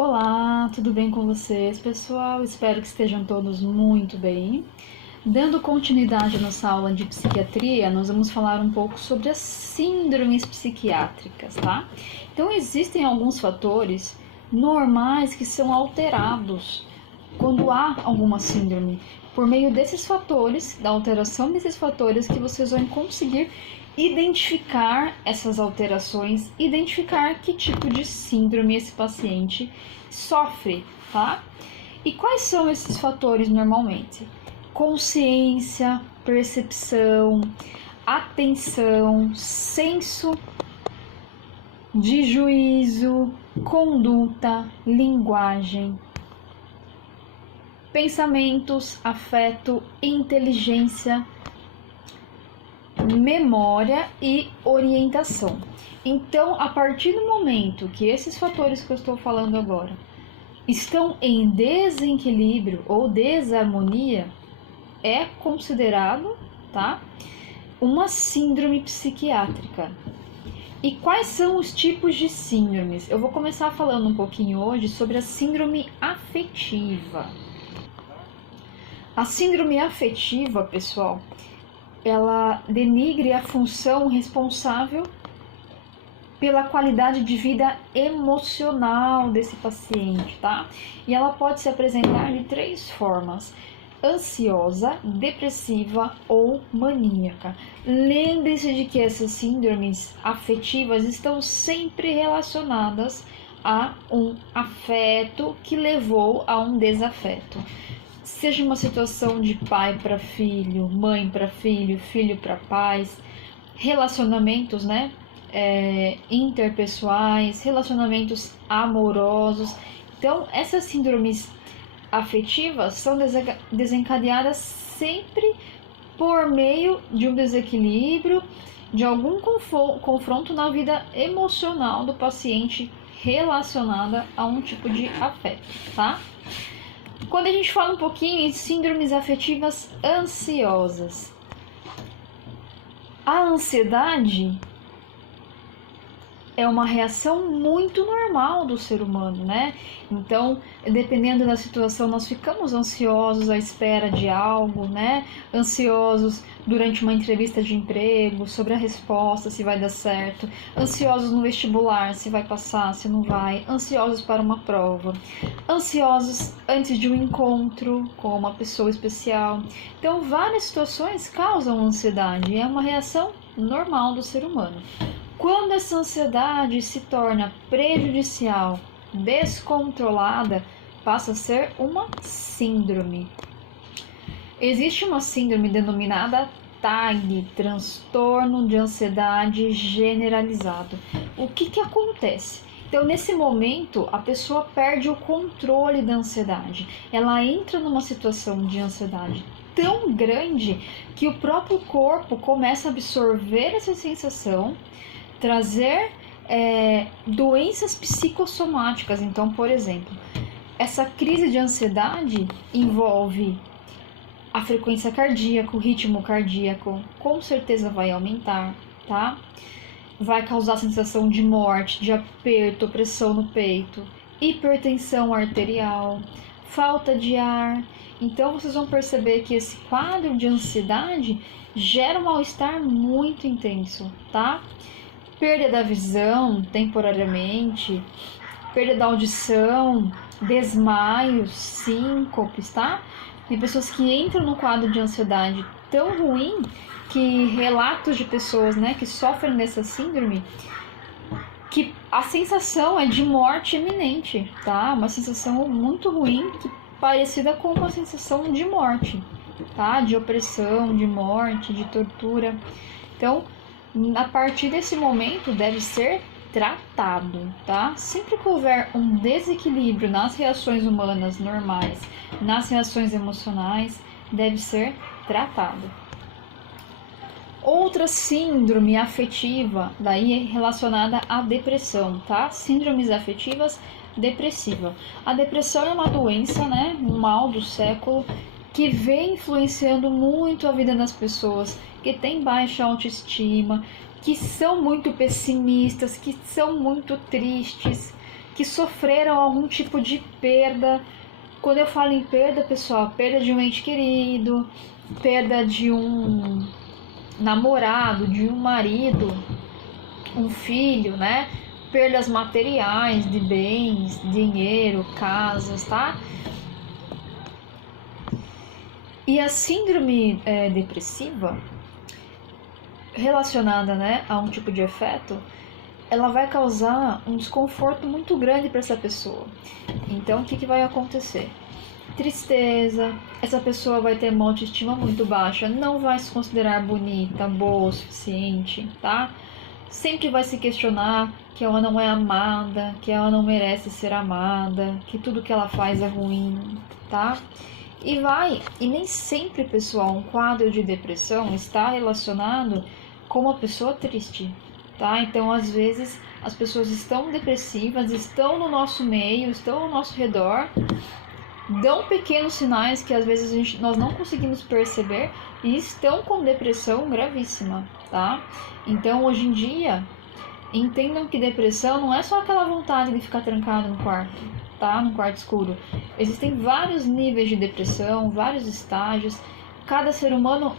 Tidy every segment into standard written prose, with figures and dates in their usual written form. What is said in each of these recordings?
Olá, tudo bem com vocês, pessoal? Espero que estejam todos muito bem. Dando continuidade à nossa aula de psiquiatria, nós vamos falar um pouco sobre as síndromes psiquiátricas, tá? Então, existem alguns fatores normais que são alterados quando há alguma síndrome. Por meio desses fatores, da alteração desses fatores, que vocês vão conseguir identificar essas alterações, identificar que tipo de síndrome esse paciente sofre, tá? E quais são esses fatores normalmente? Consciência, percepção, atenção, senso de juízo, conduta, linguagem, pensamentos, afeto, inteligência, memória e orientação. Então, a partir do momento que esses fatores que eu estou falando agora estão em desequilíbrio ou desarmonia, é considerado, tá, uma síndrome psiquiátrica. E quais são os tipos de síndromes? Eu vou começar falando um pouquinho hoje sobre a síndrome afetiva. A síndrome afetiva, pessoal, ela denigre a função responsável pela qualidade de vida emocional desse paciente, tá? E ela pode se apresentar de 3 formas: ansiosa, depressiva ou maníaca. Lembre-se de que essas síndromes afetivas estão sempre relacionadas a um afeto que levou a um desafeto. Seja uma situação de pai para filho, mãe para filho, filho para pais, relacionamentos, né, interpessoais, relacionamentos amorosos. Então, essas síndromes afetivas são desencadeadas sempre por meio de um desequilíbrio, de algum confronto na vida emocional do paciente relacionada a um tipo de afeto, tá? Quando a gente fala um pouquinho em síndromes afetivas ansiosas, a ansiedade é uma reação muito normal do ser humano, né? Então, dependendo da situação, nós ficamos ansiosos à espera de algo, né? Ansiosos durante uma entrevista de emprego, sobre a resposta, se vai dar certo. Ansiosos no vestibular, se vai passar, se não vai. Ansiosos para uma prova. Ansiosos antes de um encontro com uma pessoa especial. Então, várias situações causam ansiedade. É uma reação normal do ser humano. Quando essa ansiedade se torna prejudicial, descontrolada, passa a ser uma síndrome. Existe uma síndrome denominada TAG, transtorno de ansiedade generalizado. O que acontece? Então, nesse momento, a pessoa perde o controle da ansiedade. Ela entra numa situação de ansiedade tão grande que o próprio corpo começa a absorver essa sensação, trazer doenças psicossomáticas. Então, por exemplo, essa crise de ansiedade envolve a frequência cardíaca, o ritmo cardíaco, com certeza vai aumentar, tá? Vai causar sensação de morte, de aperto, opressão no peito, hipertensão arterial, falta de ar. Então, vocês vão perceber que esse quadro de ansiedade gera um mal-estar muito intenso, tá? Perda da visão temporariamente, perda da audição, desmaios, síncopes, tá? Tem pessoas que entram no quadro de ansiedade tão ruim que relatos de pessoas, né, que sofrem dessa síndrome, que a sensação é de morte iminente, tá? Uma sensação muito ruim, parecida com uma sensação de morte, tá? De opressão, de morte, de tortura. Então, a partir desse momento deve ser tratado, tá? Sempre que houver um desequilíbrio nas reações humanas normais, nas reações emocionais, deve ser tratado. Outra síndrome afetiva, daí relacionada à depressão, tá? Síndromes afetivas depressiva. A depressão é uma doença, né? Um mal do século que vem influenciando muito a vida das pessoas que têm baixa autoestima, que são muito pessimistas, que são muito tristes, que sofreram algum tipo de perda. Quando eu falo em perda, pessoal, perda de um ente querido, perda de um namorado, de um marido, um filho, né? Perdas materiais de bens, dinheiro, casas, tá? E a síndrome depressiva, relacionada, né, a um tipo de afeto, ela vai causar um desconforto muito grande para essa pessoa. Então, o que vai acontecer? Tristeza, essa pessoa vai ter uma autoestima muito baixa, não vai se considerar bonita, boa o suficiente, tá? Sempre vai se questionar que ela não é amada, que ela não merece ser amada, que tudo que ela faz é ruim, tá? E nem sempre, pessoal, um quadro de depressão está relacionado com uma pessoa triste, tá? Então, às vezes, as pessoas estão depressivas, estão no nosso meio, estão ao nosso redor, dão pequenos sinais que às vezes nós não conseguimos perceber e estão com depressão gravíssima, tá? Então, hoje em dia, entendam que depressão não é só aquela vontade de ficar trancado no quarto, tá? No quarto escuro. Existem vários níveis de depressão, vários estágios. Cada ser humano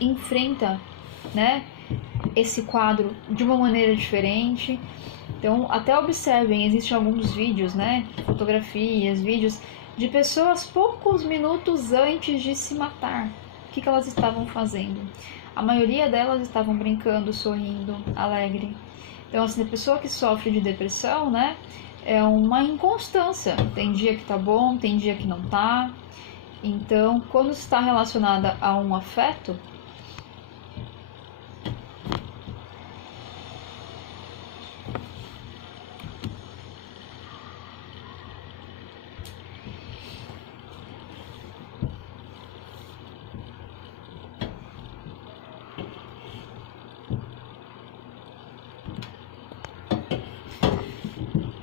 enfrenta, né, esse quadro de uma maneira diferente. Então, até observem, existem alguns vídeos, né, fotografias, vídeos de pessoas poucos minutos antes de se matar. O que elas estavam fazendo? A maioria delas estavam brincando, sorrindo, alegre. Então, assim, a pessoa que sofre de depressão, né, é uma inconstância. Tem dia que tá bom, tem dia que não tá. Então, quando está relacionada a um afeto,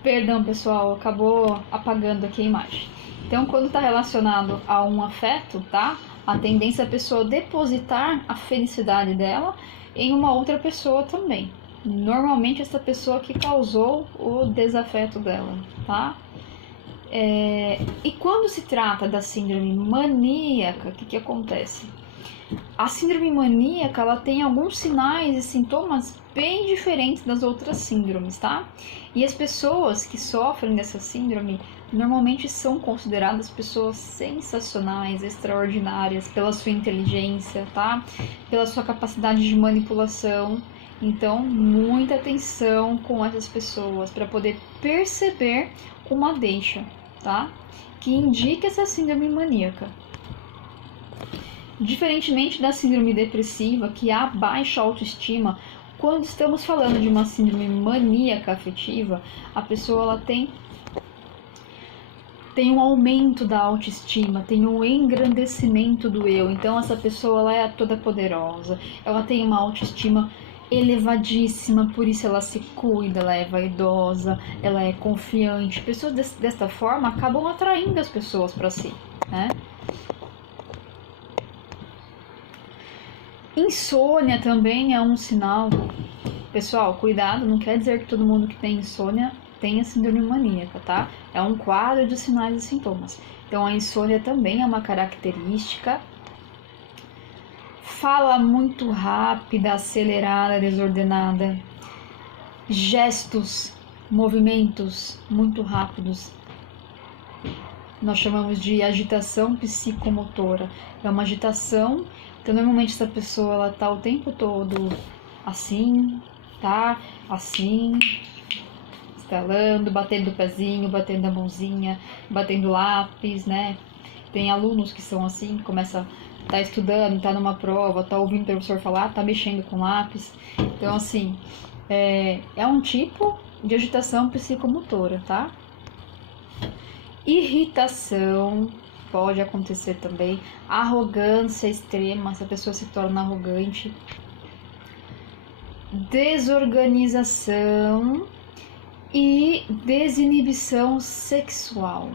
perdão, pessoal, acabou apagando aqui a imagem. Então, quando está relacionado a um afeto, tá? A tendência é a pessoa depositar a felicidade dela em uma outra pessoa também. Normalmente, essa pessoa que causou o desafeto dela, tá? E quando se trata da síndrome maníaca, o que acontece? A síndrome maníaca, ela tem alguns sinais e sintomas bem diferentes das outras síndromes, tá? E as pessoas que sofrem dessa síndrome normalmente são consideradas pessoas sensacionais, extraordinárias, pela sua inteligência, tá? Pela sua capacidade de manipulação. Então, muita atenção com essas pessoas para poder perceber uma deixa, tá? Que indica essa síndrome maníaca. Diferentemente da síndrome depressiva, que há baixa autoestima, quando estamos falando de uma síndrome maníaca afetiva, a pessoa ela tem um aumento da autoestima, tem um engrandecimento do eu. Então essa pessoa ela é toda poderosa, ela tem uma autoestima elevadíssima, por isso ela se cuida, ela é vaidosa, ela é confiante. Pessoas desta forma acabam atraindo as pessoas para si, né? Insônia também é um sinal. Pessoal, cuidado, não quer dizer que todo mundo que tem insônia tenha síndrome maníaca, tá? É um quadro de sinais e sintomas. Então, a insônia também é uma característica. Fala muito rápida, acelerada, desordenada. Gestos, movimentos muito rápidos. Nós chamamos de agitação psicomotora. É uma agitação. Então, normalmente essa pessoa ela tá o tempo todo assim, tá? Assim, estalando, batendo o pezinho, batendo a mãozinha, batendo lápis, né? Tem alunos que são assim, começa tá estudando, tá numa prova, tá ouvindo o professor falar, tá mexendo com lápis. Então, assim, é um tipo de agitação psicomotora, tá? Irritação pode acontecer também, arrogância extrema, essa pessoa se torna arrogante, desorganização e desinibição sexual,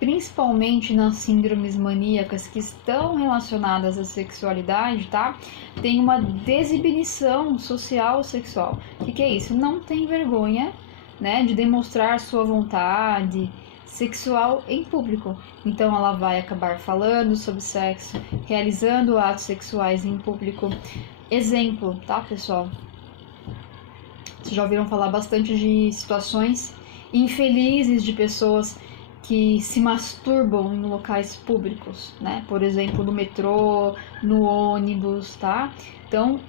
principalmente nas síndromes maníacas que estão relacionadas à sexualidade, tá? Tem uma desinibição social sexual. O que é isso? Não tem vergonha né, de demonstrar sua vontade sexual em público. Então ela vai acabar falando sobre sexo, realizando atos sexuais em público. Exemplo, tá, pessoal? Vocês já ouviram falar bastante de situações infelizes de pessoas que se masturbam em locais públicos, né? Por exemplo, no metrô, no ônibus, tá? Então,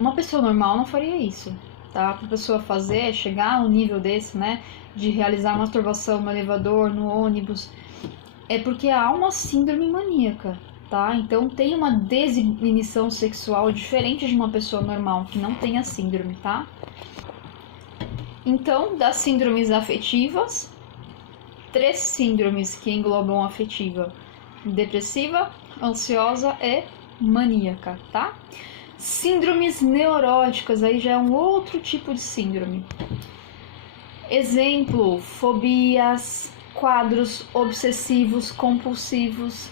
uma pessoa normal não faria isso, tá? Para a pessoa fazer, chegar a um nível desse, né? De realizar masturbação no elevador, no ônibus, é porque há uma síndrome maníaca, tá? Então tem uma desinibição sexual diferente de uma pessoa normal que não tem a síndrome, tá? Então, das síndromes afetivas, 3 síndromes que englobam a afetiva: depressiva, ansiosa e maníaca, tá? Síndromes neuróticas, aí já é um outro tipo de síndrome. Exemplo, fobias, quadros obsessivos compulsivos.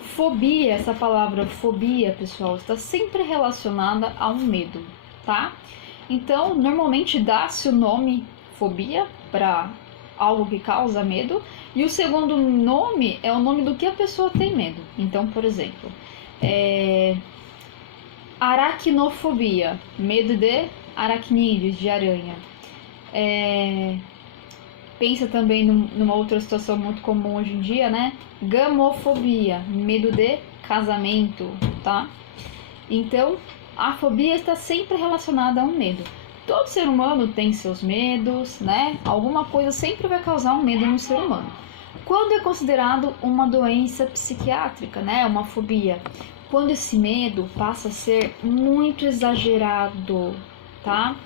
Fobia, essa palavra fobia, pessoal, está sempre relacionada a um medo, tá? Então, normalmente dá-se o nome fobia para algo que causa medo, e o segundo nome é o nome do que a pessoa tem medo. Então, por exemplo, aracnofobia, medo de aracnídeos, de aranha. Pensa também numa outra situação muito comum hoje em dia, né? Gamofobia, medo de casamento, tá? Então, a fobia está sempre relacionada a um medo. Todo ser humano tem seus medos, né? Alguma coisa sempre vai causar um medo no ser humano. Quando é considerado uma doença psiquiátrica, né? Uma fobia. Quando esse medo passa a ser muito exagerado, tá?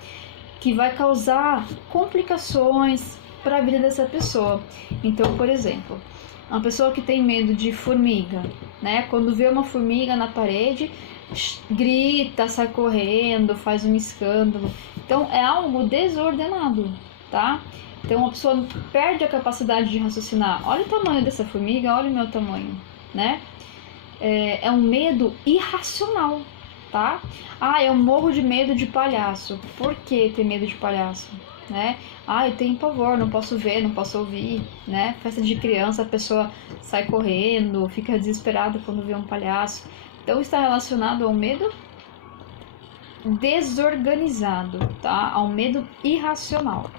Que vai causar complicações para a vida dessa pessoa. Então, por exemplo, uma pessoa que tem medo de formiga, né? Quando vê uma formiga na parede, grita, sai correndo, faz um escândalo. Então é algo desordenado, tá? Então a pessoa perde a capacidade de raciocinar. Olha o tamanho dessa formiga, olha o meu tamanho, né? É um medo irracional, tá? Ah, eu morro de medo de palhaço. Por que ter medo de palhaço, né? Ah, eu tenho pavor, não posso ver, não posso ouvir, né? Festa de criança, a pessoa sai correndo, fica desesperada quando vê um palhaço. Então está relacionado ao medo desorganizado, tá? Ao medo irracional.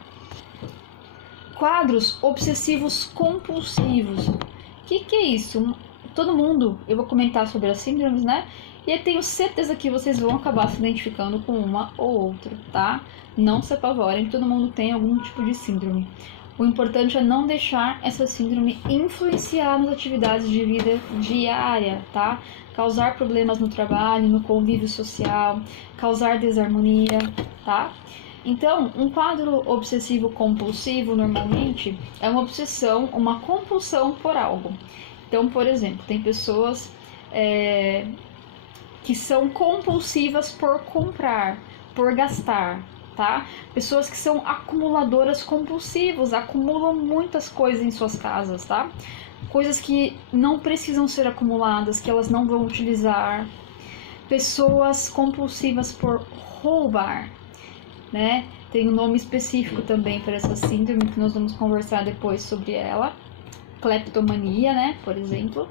Quadros obsessivos compulsivos. O que é isso? Todo mundo, eu vou comentar sobre as síndromes, né? E eu tenho certeza que vocês vão acabar se identificando com uma ou outra, tá? Não se apavorem, todo mundo tem algum tipo de síndrome. O importante é não deixar essa síndrome influenciar nas atividades de vida diária, tá? Causar problemas no trabalho, no convívio social, causar desarmonia, tá? Então, um quadro obsessivo compulsivo normalmente é uma obsessão, uma compulsão por algo. Então, por exemplo, tem pessoas que são compulsivas por comprar, por gastar, tá? Pessoas que são acumuladoras compulsivas, acumulam muitas coisas em suas casas, tá? Coisas que não precisam ser acumuladas, que elas não vão utilizar. Pessoas compulsivas por roubar, né? Tem um nome específico também para essa síndrome que nós vamos conversar depois sobre ela. Cleptomania, né? Por exemplo.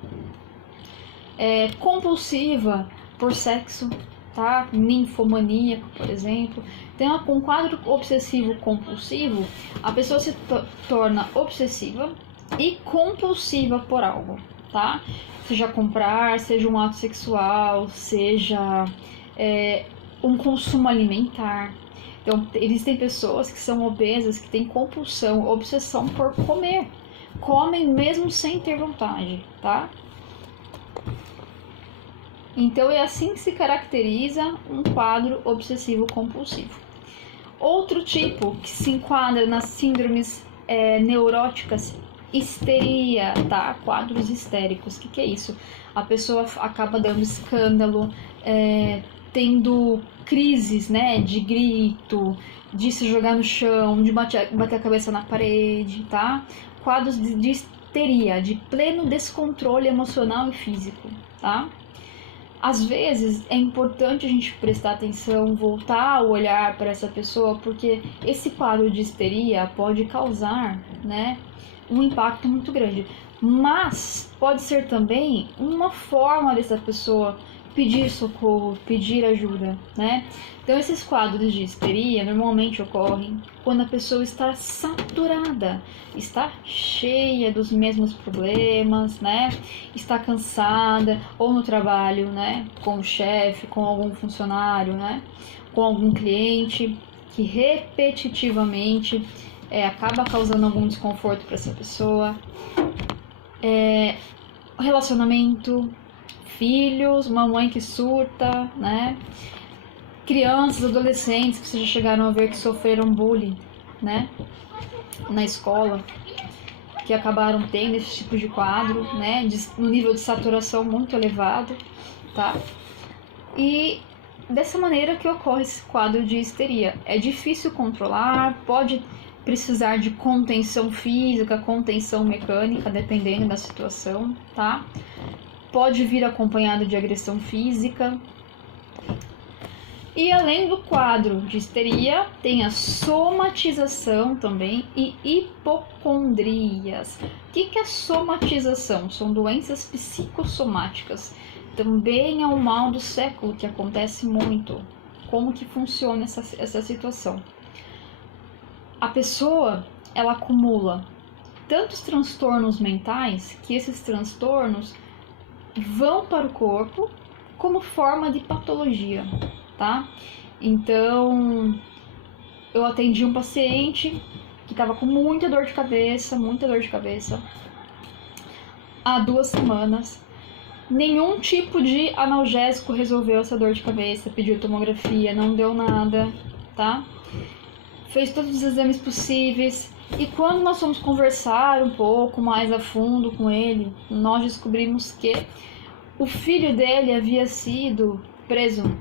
Compulsiva por sexo, tá? Ninfomaníaco, por exemplo. Tem um quadro obsessivo compulsivo, a pessoa se torna obsessiva e compulsiva por algo, tá? Seja comprar, seja um ato sexual, seja um consumo alimentar. Então, existem pessoas que são obesas, que têm compulsão, obsessão por comer. Comem mesmo sem ter vontade, tá? Então, é assim que se caracteriza um quadro obsessivo compulsivo. Outro tipo que se enquadra nas síndromes neuróticas, histeria, tá? Quadros histéricos. O que é isso? A pessoa acaba dando escândalo, tendo crises, né? De grito, de se jogar no chão, de bater a cabeça na parede, tá? Quadros de histeria, de pleno descontrole emocional e físico, tá? Às vezes é importante a gente prestar atenção, voltar o olhar para essa pessoa, porque esse quadro de histeria pode causar, né, um impacto muito grande. Mas pode ser também uma forma dessa pessoa pedir socorro, pedir ajuda, né? Então esses quadros de histeria normalmente ocorrem quando a pessoa está saturada, está cheia dos mesmos problemas, né? Está cansada, ou no trabalho, né? Com o chefe, com algum funcionário, né? Com algum cliente que repetitivamente acaba causando algum desconforto para essa pessoa. Relacionamento, filhos, uma mãe que surta, né? Crianças, adolescentes que vocês já chegaram a ver que sofreram bullying, né? Na escola, que acabaram tendo esse tipo de quadro, né? No nível de saturação muito elevado, tá? E dessa maneira que ocorre esse quadro de histeria. É difícil controlar, pode precisar de contenção física, contenção mecânica, dependendo da situação, tá? Pode vir acompanhado de agressão física. E além do quadro de histeria, tem a somatização também e hipocondrias. O que é somatização? São doenças psicossomáticas. Também é um mal do século que acontece muito. Como que funciona essa situação? A pessoa, ela acumula tantos transtornos mentais que esses transtornos vão para o corpo como forma de patologia, tá? Então, eu atendi um paciente que estava com muita dor de cabeça, há 2 semanas. Nenhum tipo de analgésico resolveu essa dor de cabeça, pediu tomografia, não deu nada, tá? Fez todos os exames possíveis e quando nós fomos conversar um pouco mais a fundo com ele, nós descobrimos que o filho dele havia sido preso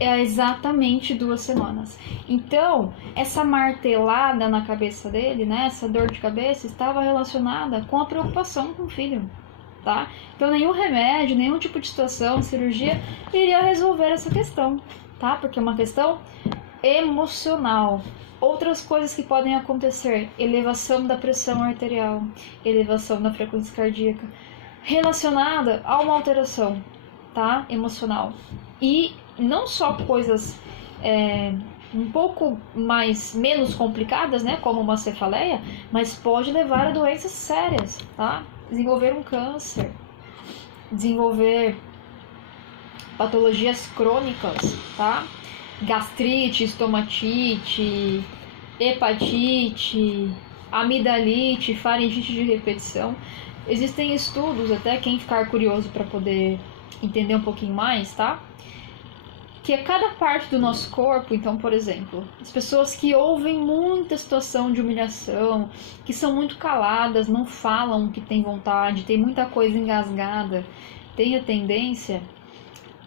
há exatamente 2 semanas. Então, essa martelada na cabeça dele, né, essa dor de cabeça, estava relacionada com a preocupação com o filho, tá? Então, nenhum remédio, nenhum tipo de situação, cirurgia, iria resolver essa questão, tá? Porque é uma questão emocional. Outras coisas que podem acontecer: elevação da pressão arterial, elevação da frequência cardíaca, relacionada a uma alteração, tá? Emocional. E não só coisas um pouco menos complicadas, né? Como uma cefaleia, mas pode levar a doenças sérias, tá? Desenvolver um câncer, desenvolver patologias crônicas, tá? Gastrite, estomatite, hepatite, amidalite, faringite de repetição. Existem estudos, até quem ficar curioso para poder entender um pouquinho mais, tá? Que a cada parte do nosso corpo, então, por exemplo, as pessoas que ouvem muita situação de humilhação, que são muito caladas, não falam o que tem vontade, tem muita coisa engasgada, tem a tendência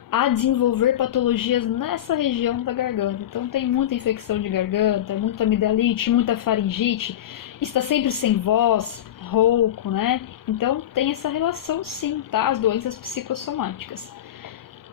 a desenvolver patologias nessa região da garganta. Então tem muita infecção de garganta, muita amidalite, muita faringite, está sempre sem voz, rouco, né? Então tem essa relação sim, tá? As doenças psicossomáticas.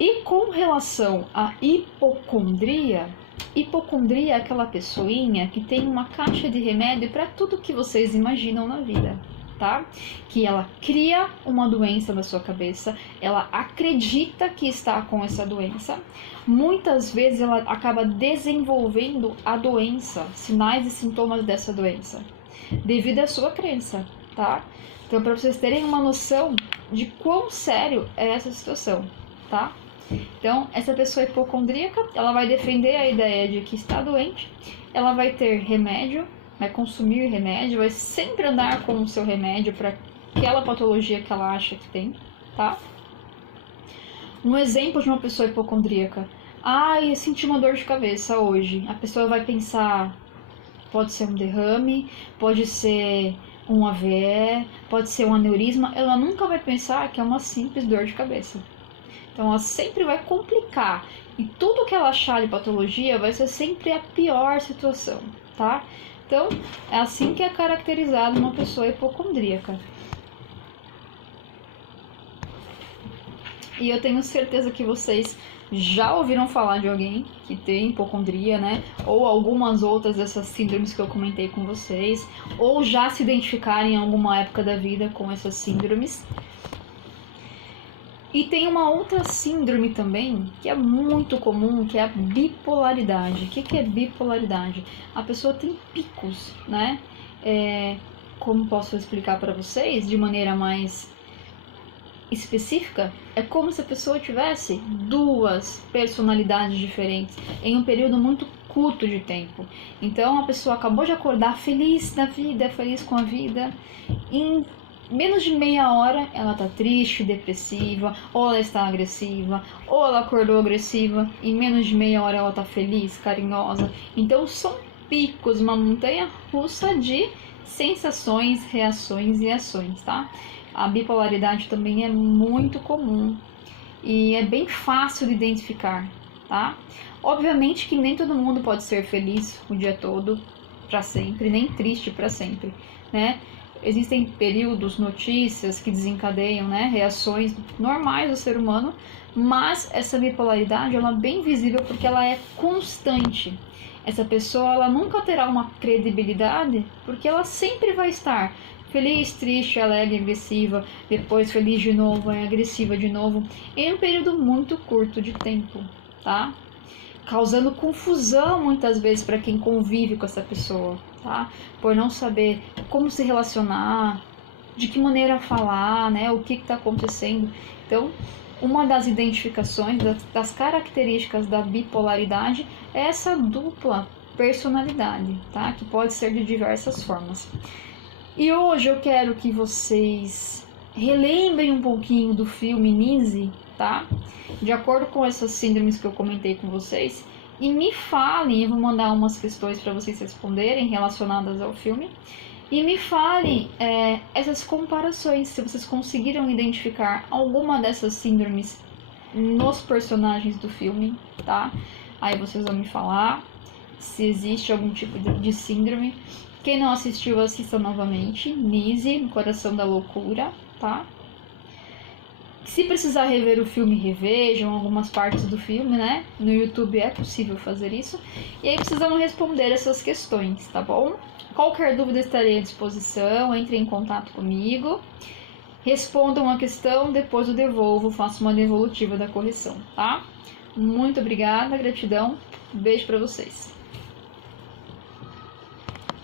E com relação à hipocondria é aquela pessoinha que tem uma caixa de remédio para tudo que vocês imaginam na vida, tá? Que ela cria uma doença na sua cabeça, ela acredita que está com essa doença, muitas vezes ela acaba desenvolvendo a doença, sinais e sintomas dessa doença, devido à sua crença, tá? Então, para vocês terem uma noção de quão sério é essa situação, tá? Então, essa pessoa hipocondríaca, ela vai defender a ideia de que está doente, ela vai ter remédio, vai consumir remédio, vai sempre andar com o seu remédio para aquela patologia que ela acha que tem, tá? Um exemplo de uma pessoa hipocondríaca: eu senti uma dor de cabeça hoje. A pessoa vai pensar, pode ser um derrame, pode ser um AVE, pode ser um aneurisma. Ela nunca vai pensar que é uma simples dor de cabeça. Então ela sempre vai complicar, e tudo que ela achar de patologia vai ser sempre a pior situação, tá? Então é assim que é caracterizada uma pessoa hipocondríaca. E eu tenho certeza que vocês já ouviram falar de alguém que tem hipocondria, né? Ou algumas outras dessas síndromes que eu comentei com vocês, ou já se identificaram em alguma época da vida com essas síndromes. E tem uma outra síndrome também, que é muito comum, que é a bipolaridade. O que é bipolaridade? A pessoa tem picos, né? Como posso explicar para vocês de maneira mais específica? É como se a pessoa tivesse duas personalidades diferentes em um período muito curto de tempo. Então a pessoa acabou de acordar feliz da vida, feliz com a vida, em menos de meia hora ela tá triste, depressiva, ou ela está agressiva, ou ela acordou agressiva, em menos de meia hora ela tá feliz, carinhosa. Então são picos, uma montanha russa de sensações, reações e ações, tá? A bipolaridade também é muito comum e é bem fácil de identificar, tá? Obviamente que nem todo mundo pode ser feliz o dia todo, para sempre, nem triste para sempre, né? Existem períodos, notícias que desencadeiam, né, reações normais do ser humano, mas essa bipolaridade ela é bem visível porque ela é constante. Essa pessoa ela nunca terá uma credibilidade porque ela sempre vai estar feliz, triste, alegre, agressiva, depois feliz de novo, agressiva de novo, em um período muito curto de tempo, tá? Causando confusão muitas vezes para quem convive com essa pessoa, tá? Por não saber como se relacionar, de que maneira falar, né? O que está acontecendo. Então, uma das identificações, das características da bipolaridade é essa dupla personalidade, tá? Que pode ser de diversas formas. E hoje eu quero que vocês relembrem um pouquinho do filme Nise, tá? De acordo com essas síndromes que eu comentei com vocês, e me falem, eu vou mandar umas questões para vocês responderem relacionadas ao filme, e me falem essas comparações, se vocês conseguiram identificar alguma dessas síndromes nos personagens do filme, tá? Aí vocês vão me falar se existe algum tipo de síndrome. Quem não assistiu, assista novamente. Nise, no Coração da Loucura, tá? Se precisar rever o filme, revejam algumas partes do filme, né? No YouTube é possível fazer isso. E aí precisam responder essas questões, tá bom? Qualquer dúvida estarei à disposição, entre em contato comigo. Respondam a questão, depois eu devolvo, faço uma devolutiva da correção, tá? Muito obrigada, gratidão, beijo pra vocês.